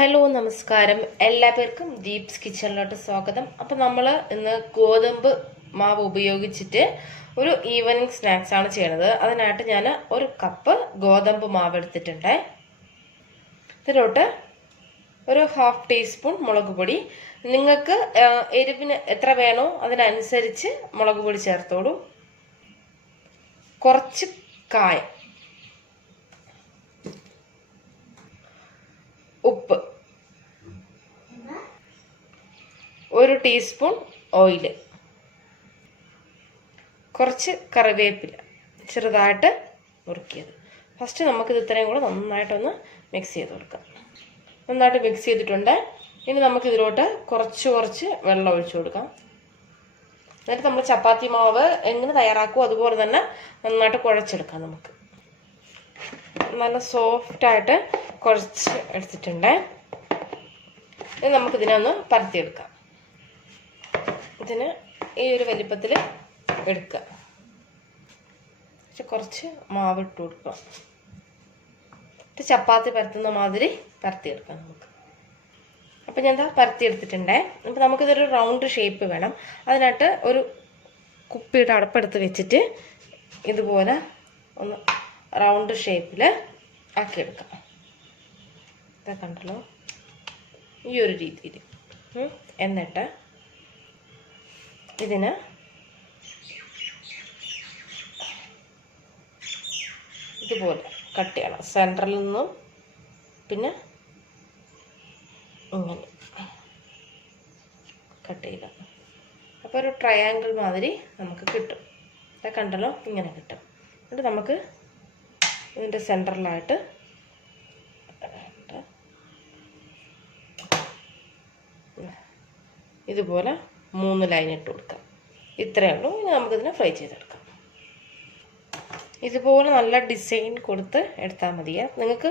Hello നമസ്കാരം, എല്ലാവർക്കും ദീപ്സ് കിച്ചണിലോട്ട് സ്വാഗതം. അപ്പം നമ്മൾ ഇന്ന് ഗോതമ്പ് മാവ് ഉപയോഗിച്ചിട്ട് ഒരു ഈവനിങ് സ്നാക്സ് ആണ് ചെയ്യണത്. അതിനായിട്ട് ഞാൻ ഒരു കപ്പ് ഗോതമ്പ് മാവ് എടുത്തിട്ടുണ്ട്. ഇതിലോട്ട് ഒരു 1/2 ടീസ്പൂൺ മുളക് പൊടി, നിങ്ങൾക്ക് എരിവിന് എത്ര വേണോ അതിനനുസരിച്ച് മുളക് പൊടി ചേർത്തോളൂ. കുറച്ച് കായം, ഉപ്പ്, 1 ടീസ്പൂൺ ഓയിൽ, കുറച്ച് കറിവേപ്പില ചെറുതായിട്ട് നുറുക്കിയത്. ഫസ്റ്റ് നമുക്കിത് ഇത്രയും കൂടെ നന്നായിട്ടൊന്ന് മിക്സ് ചെയ്ത് കൊടുക്കാം. നന്നായിട്ട് മിക്സ് ചെയ്തിട്ടുണ്ട്. ഇനി നമുക്കിതിലോട്ട് കുറച്ച് വെള്ളം ഒഴിച്ചു കൊടുക്കാം. എന്നിട്ട് നമ്മൾ ചപ്പാത്തി മാവ് എങ്ങനെ തയ്യാറാക്കുമോ അതുപോലെ തന്നെ നന്നായിട്ട് കുഴച്ചെടുക്കാം. നമുക്ക് നല്ല സോഫ്റ്റായിട്ട് കുറച്ച് എടുത്തിട്ടുണ്ട്. ഇനി നമുക്കിതിനെ ഒന്ന് പരത്തിയെടുക്കാം. ഇതിന് ഈ ഒരു വലിപ്പത്തിൽ എടുക്കുക. കുറച്ച് മാവ് ഇട്ട് കൊടുക്കുക. ചപ്പാത്തി പരത്തുന്ന മാതിരി പരത്തിയെടുക്കാം നമുക്ക്. അപ്പം ഞാൻ പരത്തിയെടുത്തിട്ടുണ്ടേ. അപ്പം നമുക്കിതൊരു റൗണ്ട് ഷേപ്പ് വേണം. അതിനായിട്ട് ഒരു കുപ്പിയുടെ അടപ്പെടുത്ത് വെച്ചിട്ട് ഇതുപോലെ ഒന്ന് റൗണ്ട് ഷേപ്പിൽ ആക്കിയെടുക്കാം. ഇതാ കണ്ടല്ലോ, ഈ ഒരു രീതിയിൽ. എന്നിട്ട് ഇതിന് ഇതുപോലെ കട്ട് ചെയ്യണം. സെൻറ്ററിൽ നിന്നും പിന്നെ ഇങ്ങനെ കട്ട് ചെയ്യുക. അപ്പോൾ ഒരു ട്രയാങ്കിൾ മാതിരി നമുക്ക് കിട്ടും. ഇതാ കണ്ടല്ലോ, ഇങ്ങനെ കിട്ടും. എന്നിട്ട് നമുക്ക് ഇതിൻ്റെ സെൻറ്ററിലായിട്ട് ഇതുപോലെ 3 ലൈൻ ഇട്ട് കൊടുക്കാം. ഇത്രയേ ഉള്ളൂ. ഇനി നമുക്കിതിനെ ഫ്രൈ ചെയ്തെടുക്കാം. ഇതുപോലെ നല്ല ഡിസൈൻ കൊടുത്ത് എടുത്താൽ മതിയേ. നിങ്ങൾക്ക്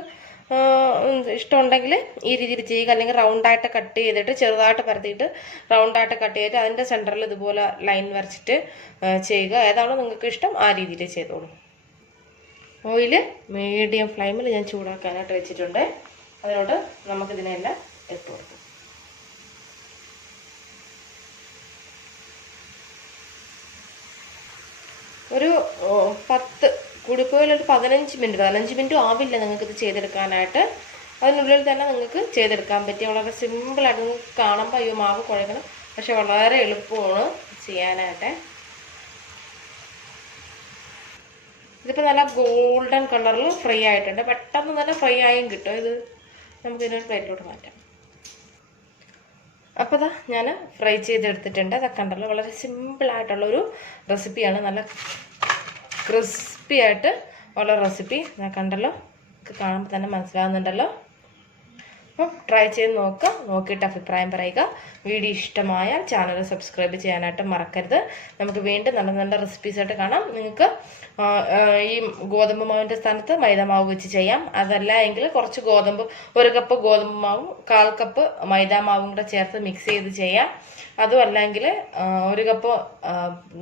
ഇഷ്ടമുണ്ടെങ്കിൽ ഈ രീതിയിൽ ചെയ്യുക. അല്ലെങ്കിൽ റൗണ്ടായിട്ട് കട്ട് ചെയ്തിട്ട് ചെറുതായിട്ട് പരത്തിയിട്ട് റൗണ്ടായിട്ട് കട്ട് ചെയ്തിട്ട് അതിൻ്റെ സെൻറ്ററിൽ ഇതുപോലെ ലൈൻ വരച്ചിട്ട് ചെയ്യുക. ഏതാണോ നിങ്ങൾക്ക് ഇഷ്ടം ആ രീതിയിൽ ചെയ്തോളൂ. ഓയിൽ മീഡിയം ഫ്ലെയിമിൽ ഞാൻ ചൂടാക്കാനായിട്ട് വെച്ചിട്ടുണ്ട്. അതിനോട് നമുക്കിതിനെല്ലാം ഇട്ട് കൊടുക്കാം. ഒരു 10 കൂടിപ്പോയാൽ ഒരു 15 മിനിറ്റും ആവില്ല നിങ്ങൾക്കിത് ചെയ്തെടുക്കാനായിട്ട്. അതിനുള്ളിൽ തന്നെ നിങ്ങൾക്ക് ചെയ്തെടുക്കാൻ പറ്റിയ വളരെ സിമ്പിളായിട്ട് നിങ്ങൾക്ക് കാണുമ്പോൾ അയ്യോ മാവ് കുഴക്കണം, പക്ഷെ വളരെ എളുപ്പമാണ് ചെയ്യാനായിട്ട്. ഇതിപ്പോൾ നല്ല ഗോൾഡൻ കളറിൽ ഫ്രൈ ആയിട്ടുണ്ട്. പെട്ടെന്ന് തന്നെ ഫ്രൈ ആയും കിട്ടും. ഇത് നമുക്ക് ഇതിനൊരു പ്ലേറ്റിലോട്ട് മാറ്റാം. അപ്പോൾ ഇതാ ഞാൻ ഫ്രൈ ചെയ്തെടുത്തിട്ടുണ്ട്. അതൊക്കെ ഉണ്ടല്ലോ, വളരെ സിമ്പിളായിട്ടുള്ളൊരു റെസിപ്പിയാണ്. നല്ല ക്രിസ്പി ആയിട്ട് ഉള്ള റെസിപ്പി ഇതൊക്കെ ഉണ്ടല്ലോ, കാണുമ്പോൾ തന്നെ മനസ്സിലാകുന്നുണ്ടല്ലോ. അപ്പം ട്രൈ ചെയ്ത് നോക്കുക. നോക്കിയിട്ട് അഭിപ്രായം പറയുക. വീഡിയോ ഇഷ്ടമായാൽ ചാനൽ സബ്സ്ക്രൈബ് ചെയ്യാനായിട്ട് മറക്കരുത്. നമുക്ക് വീണ്ടും നല്ല നല്ല റെസിപ്പീസായിട്ട് കാണാം. നിങ്ങൾക്ക് ഈ ഗോതമ്പ് മാവിൻ്റെ സ്ഥാനത്ത് മൈദാമാവ് വെച്ച് ചെയ്യാം. അതല്ല എങ്കിൽ കുറച്ച് 1 കപ്പ് ഗോതമ്പ് മാവും 1/4 കപ്പ് മൈദാമാവും കൂടെ ചേർത്ത് മിക്സ് ചെയ്ത് ചെയ്യാം. അതും അല്ലെങ്കിൽ 1 കപ്പ്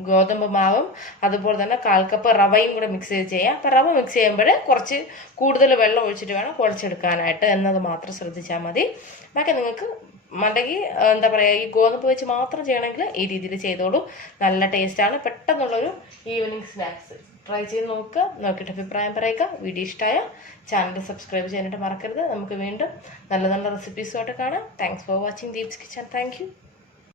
ഗോതമ്പ് മാവും അതുപോലെ തന്നെ 1/4 കപ്പ് റവയും കൂടെ മിക്സ് ചെയ്ത് ചെയ്യാം. അപ്പം റവ മിക്സ് ചെയ്യുമ്പോൾ കുറച്ച് കൂടുതൽ വെള്ളം ഒഴിച്ചിട്ട് വേണം കുഴച്ചെടുക്കാനായിട്ട് എന്നത് മാത്രം ശ്രദ്ധിച്ചാൽ മതി. ബാക്കി നിങ്ങൾക്ക് മണ്ടെങ്കിൽ എന്താ പറയുക, ഈ ഗോതമ്പ് വെച്ച് മാത്രം ചെയ്യണമെങ്കിൽ ഈ രീതിയിൽ ചെയ്തോളൂ. നല്ല ടേസ്റ്റാണ്. പെട്ടെന്നുള്ളൊരു ഈവനിങ് സ്നാക്സ്. ട്രൈ ചെയ്ത് നോക്കുക. നോക്കിയിട്ട് അഭിപ്രായം പറയുക. വീഡിയോ ഇഷ്ടമായ ചാനൽ സബ്സ്ക്രൈബ് ചെയ്യാനായിട്ട് മറക്കരുത്. നമുക്ക് വീണ്ടും നല്ല നല്ല റെസിപ്പീസുമായിട്ട് കാണാം. Thanks for watching Deep's kitchen. Thank you.